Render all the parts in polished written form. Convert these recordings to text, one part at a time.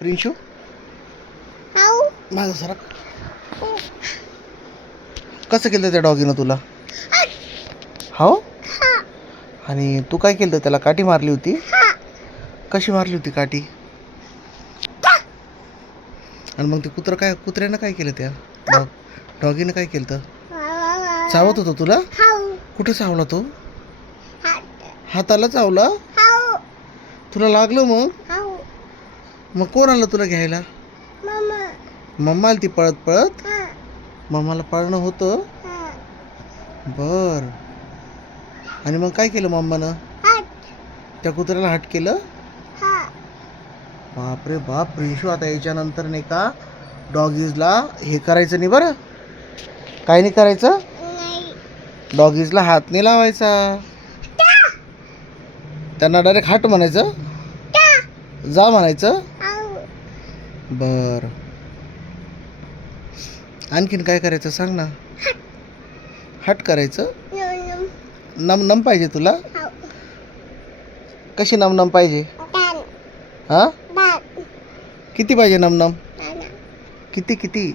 प्रिंशू माझं सर कसं केलं त्या डॉगीनं तुला? हो. आणि तू काय केलं त्याला? काठी मारली होती? कशी मारली होती काठी? आणि मग ते कुत्र्यानं काय केलं? त्या डॉगीनं काय केलं? तर चावत होता तुला? कुठे चावला तो? हाताला चावला? तुला लागलं? मग कोण आलं तुला घ्यायला? मम्मा आली ती पळत पळत? मम्माला पळणं होतं? बर. आणि मग काय केलं मम्मानं? त्या कुत्र्याला हट केलं? बापरे बाप प्रिन्शू, आता याच्यानंतर नाही का डॉगीजला हे करायचं नाही बरं. काय नाही करायचं? डॉगीजला हात नाही लावायचा. त्यांना डायरेक्ट हट म्हणायचं, जा म्हणायचं. बर. आणखीन काय करायचं सांग ना? हट करायचं. नम नम पाहिजे तुला? कशी नम नम पाहिजे? हा, किती पाहिजे नम नम? किती किती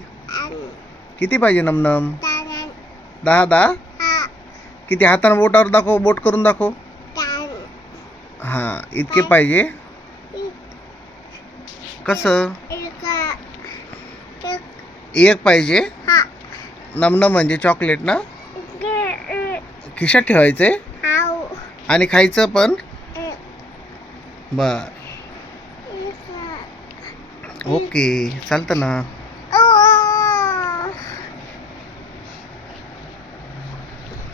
किती पाहिजे नम नम? 10 किती? हातानं बोटावर दाखव, बोट करून दाखव. हा, इतके पाहिजे. कसं? एक पाहिजे. नमनम म्हणजे चॉकलेट ना? खिशात ठेवायचे आणि खायचं पण. बर, ओके, चालतं ना.